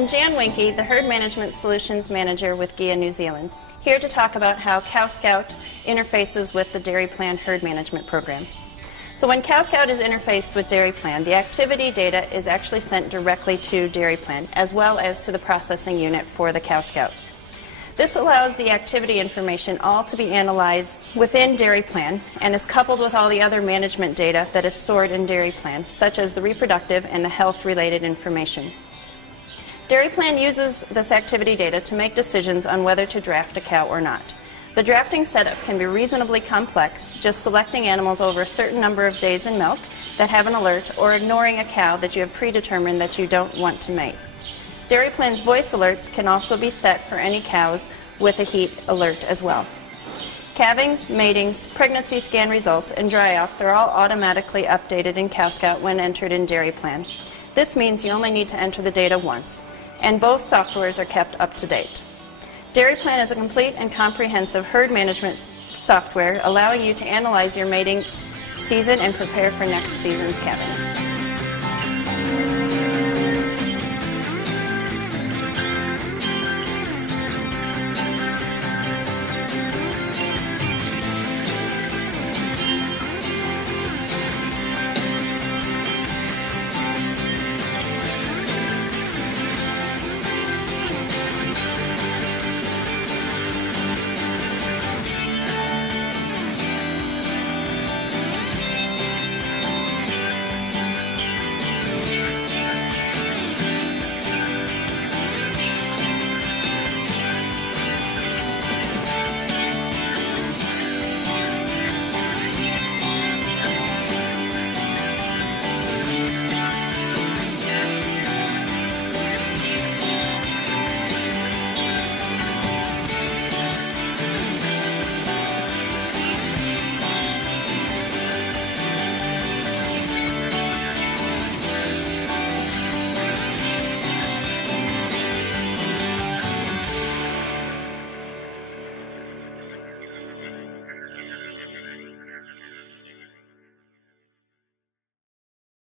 I'm Jan Winke, the Herd Management Solutions Manager with GEA New Zealand, here to talk about how CowScout interfaces with the Dairyplan Herd Management Program. So when CowScout is interfaced with Dairyplan, the activity data is actually sent directly to Dairyplan, as well as to the processing unit for the CowScout. This allows the activity information all to be analyzed within Dairyplan and is coupled with all the other management data that is stored in Dairyplan, such as the reproductive and the health-related information. Dairyplan uses this activity data to make decisions on whether to draft a cow or not. The drafting setup can be reasonably complex, just selecting animals over a certain number of days in milk that have an alert, or ignoring a cow that you have predetermined that you don't want to mate. Dairyplan's voice alerts can also be set for any cows with a heat alert as well. Calvings, matings, pregnancy scan results, and dry-offs are all automatically updated in CowScout when entered in Dairyplan. This means you only need to enter the data once, and both softwares are kept up to date. Dairyplan is a complete and comprehensive herd management software allowing you to analyze your mating season and prepare for next season's calving.